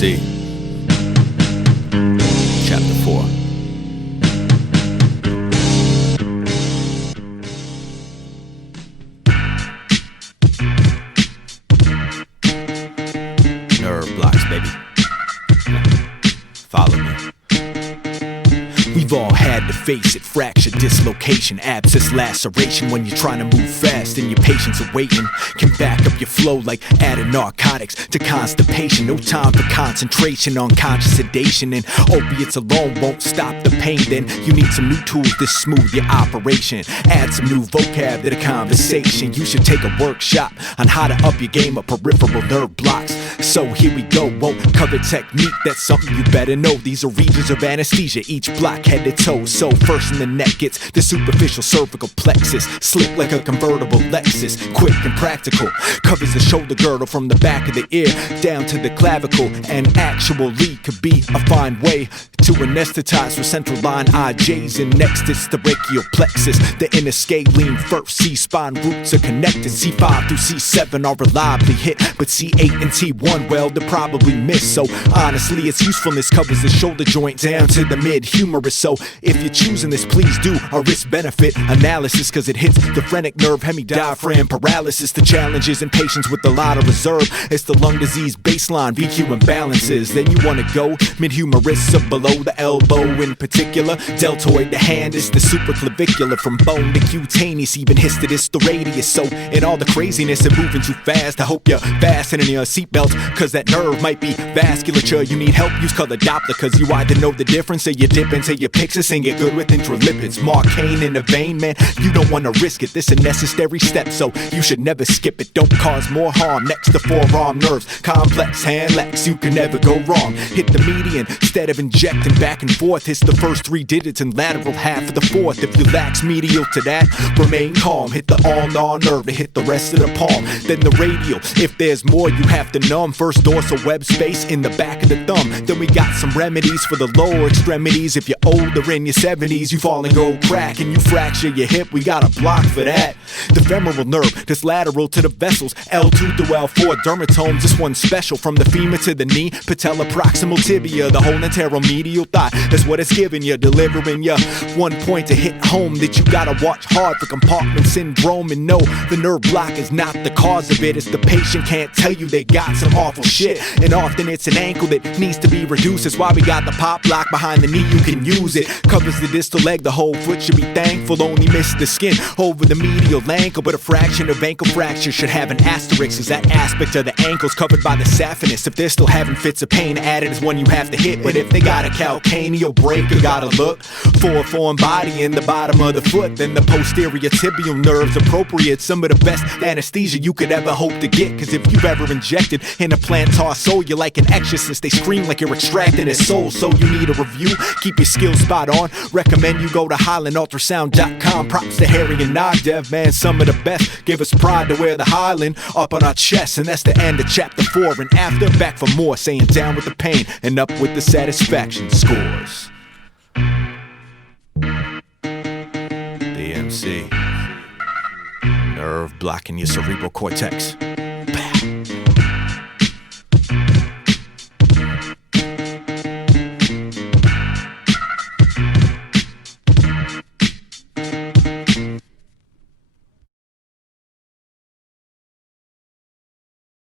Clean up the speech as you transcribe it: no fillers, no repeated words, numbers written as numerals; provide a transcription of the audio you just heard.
EMC, Chapter 4. Nerve blocks, baby. Follow me. We've all had to face it. Fracture, dislocation, abscess, laceration. When you're trying to move fast and your patience are waiting, can back up your flow like adding narcotics to constipation. No time for concentration, unconscious sedation, and opiates alone won't stop the pain. Then you need some new tools to smooth your operation. Add some new vocab to the conversation. You should take a workshop on how to up your game of peripheral nerve blocks. So here we go, won't cover technique, that's something you better know. These are regions of anesthesia, each block head to toe. So first in the neck gets the superficial cervical plexus, slick like a convertible Lexus, quick and practical. Covers the shoulder girdle from the back of the ear down to the clavicle, and actually could be a fine way to anesthetize with central line IJs. And next it's the brachial plexus, the inner scalene first. C-spine roots are connected. C5 through C7 are reliably hit, but C8 and T1, well, they're probably missed. So honestly, its usefulness covers the shoulder joint down to the mid-humerus. So if you're choosing this, please do a risk-benefit analysis, cause it hits the phrenic nerve, hemidiaphragm paralysis. The challenges in patients with a lot of reserve, it's the lung disease baseline, VQ imbalances. Then you wanna go mid-humerus or below the elbow in particular. Deltoid, the hand is the supraclavicular, from bone to cutaneous, even histidus, the radius. So in all the craziness and moving too fast, I hope you're fastening your seatbelt, cause that nerve might be vasculature. You need help, use color Doppler, cause you either know the difference or you dip into your Pyxis and get good with intralipids. Marcaine in the vein, man, you don't wanna risk it. This a necessary step, so you should never skip it. Don't cause more harm next to forearm nerves. Complex hand lex, you can never go wrong. Hit the median instead of injecting back and forth. Hits the first 3 digits and lateral half of the fourth. If you lax medial to that, remain calm. Hit the ulnar nerve to hit the rest of the palm. Then the radial, if there's more you have to numb. First dorsal web space in the back of the thumb. Then we got some remedies for the lower extremities. If you're older in your 70s, you fall and go crack and you fracture your hip, we got a block for that. The femoral nerve, that's lateral to the vessels, L2 through L4 dermatomes. This one's special from the femur to the knee, patella, proximal tibia, the whole anteromedial thigh. That's what it's giving you, delivering you one point to hit home that you gotta watch hard for compartment syndrome. And no, the nerve block is not the cause of it. It's the patient can't tell you they got some awful shit, and often it's an ankle that needs to be reduced. That's why we got the pop block behind the knee, you can use it. Covers the distal leg, the whole foot should be thankful. Only miss the skin over the medial ankle, but a fraction of ankle fracture should have an asterisk, is that aspect of the ankles covered by the saphenous. If they're still having fits of pain, added is one you have to hit. But if they got a calcaneal break, you gotta look for a foreign body in the bottom of the foot. Then the posterior tibial nerves appropriate some of the best anesthesia you could ever hope to get. Cause if you've ever injected in a plantar soul, you're like an exorcist. They scream like you're extracting his soul. So you need a review, keep your skills spot on. Recommend you go to HighlandUltrasound.com. Props to Harry and Nagdev, man, some of the best. Give us pride to wear the Highland up on our chest. And that's the end of chapter 4. And after, back for more, saying down with the pain and up with the satisfaction scores. The EMC, nerve blocking your cerebral cortex.